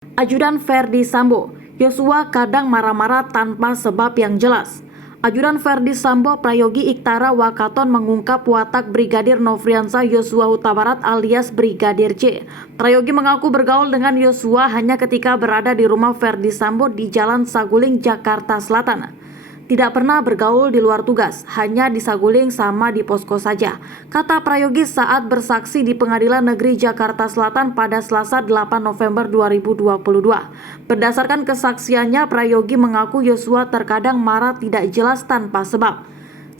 Ajudan Ferdi Sambo, Yosua kadang marah-marah tanpa sebab yang jelas. Ajudan Ferdi Sambo Prayogi Iktara Wakaton mengungkap watak Brigadir Nofriansah Yosua Huta Barat alias Brigadir J. Prayogi mengaku bergaul dengan Yosua hanya ketika berada di rumah Ferdi Sambo di Jalan Saguling, Jakarta Selatan. Tidak pernah bergaul di luar tugas, hanya di Saguling sama di posko saja, kata Prayogi saat bersaksi di Pengadilan Negeri Jakarta Selatan pada Selasa 8 November 2022. Berdasarkan kesaksiannya, Prayogi mengaku Yosua terkadang marah tidak jelas tanpa sebab.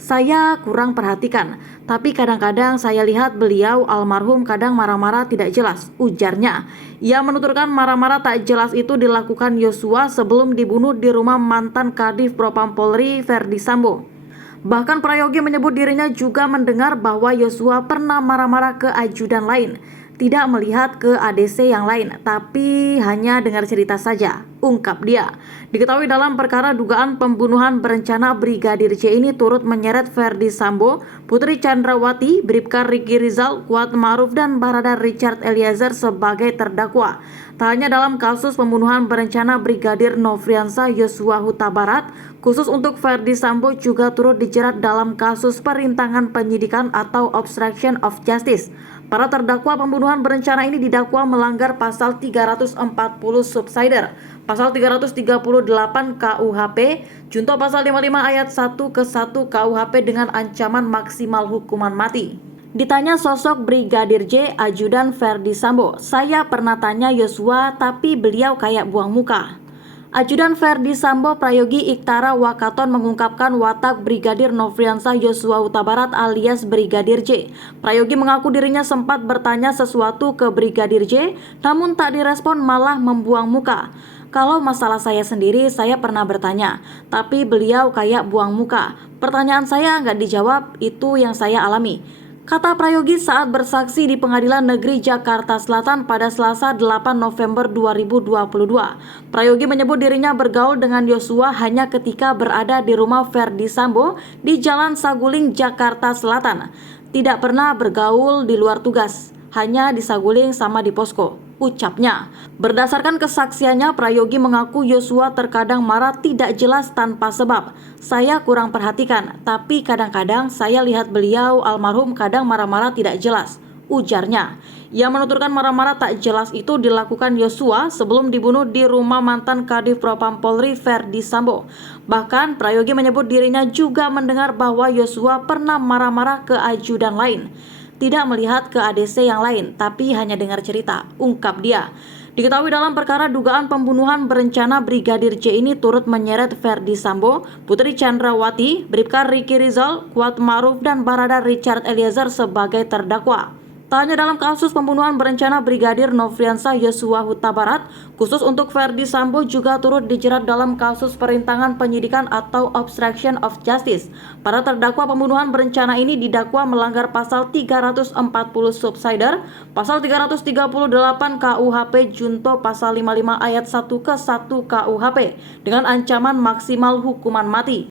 Saya kurang perhatikan, tapi kadang-kadang saya lihat beliau almarhum kadang marah-marah tidak jelas, ujarnya. Ia menuturkan marah-marah tak jelas itu dilakukan Yosua sebelum dibunuh di rumah mantan Kadif Propam Polri Ferdi Sambo. Bahkan Prayogi menyebut dirinya juga mendengar bahwa Yosua pernah marah-marah ke ajudan lain. Tidak melihat ke ADC yang lain, tapi hanya dengar cerita saja, ungkap dia. Diketahui dalam perkara dugaan pembunuhan berencana Brigadir J ini turut menyeret Ferdi Sambo, Putri Chandrawati, Bribka Riki Rizal, Kuat Ma'ruf, dan Barada Richard Eliezer sebagai terdakwa. Tak hanya dalam kasus pembunuhan berencana Brigadir Nofriansah Yosua Huta Barat, khusus untuk Ferdi Sambo juga turut dijerat dalam kasus perintangan penyidikan atau obstruction of justice. Para terdakwa pembunuhan berencana ini didakwa melanggar pasal 340 subsider, pasal 338 KUHP, junto pasal 55 ayat 1 ke 1 KUHP dengan ancaman maksimal hukuman mati. Ditanya sosok Brigadir J, ajudan Ferdi Sambo, saya pernah tanya Yosua tapi beliau kayak buang muka. Ajudan Ferdi Sambo Prayogi Iktara Wakaton mengungkapkan watak Brigadir Nofriansah Yosua Huta Barat alias Brigadir J. Prayogi mengaku dirinya sempat bertanya sesuatu ke Brigadir J, namun tak direspon malah membuang muka. Kalau masalah saya sendiri saya pernah bertanya, tapi beliau kayak buang muka. Pertanyaan saya nggak dijawab, itu yang saya alami, kata Prayogi saat bersaksi di Pengadilan Negeri Jakarta Selatan pada Selasa 8 November 2022. Prayogi menyebut dirinya bergaul dengan Yosua hanya ketika berada di rumah Ferdi Sambo di Jalan Saguling, Jakarta Selatan. Tidak pernah bergaul di luar tugas, hanya di Saguling sama di posko, ucapnya. Berdasarkan kesaksiannya, Prayogi mengaku Yosua terkadang marah tidak jelas tanpa sebab. Saya kurang perhatikan, tapi kadang-kadang saya lihat beliau almarhum kadang marah-marah tidak jelas, ujarnya. Ia menuturkan marah-marah tak jelas itu dilakukan Yosua sebelum dibunuh di rumah mantan Kadif Propam Polri Ferdi Sambo. Bahkan Prayogi menyebut dirinya juga mendengar bahwa Yosua pernah marah-marah ke ajudan lain. Tidak melihat ke ADC yang lain, tapi hanya dengar cerita, ungkap dia. Diketahui dalam perkara dugaan pembunuhan berencana Brigadir J ini turut menyeret Ferdi Sambo, Putri Chandrawati, Bribka Riki Rizal, Kuat Ma'ruf, dan Barada Richard Eliezer sebagai terdakwa. Tak hanya dalam kasus pembunuhan berencana Brigadir Nofriansah Yosua Huta Barat, khusus untuk Ferdi Sambo juga turut dijerat dalam kasus perintangan penyidikan atau obstruction of justice. Para terdakwa pembunuhan berencana ini didakwa melanggar pasal 340 subsider, pasal 338 KUHP junto pasal 55 ayat 1 ke 1 KUHP dengan ancaman maksimal hukuman mati.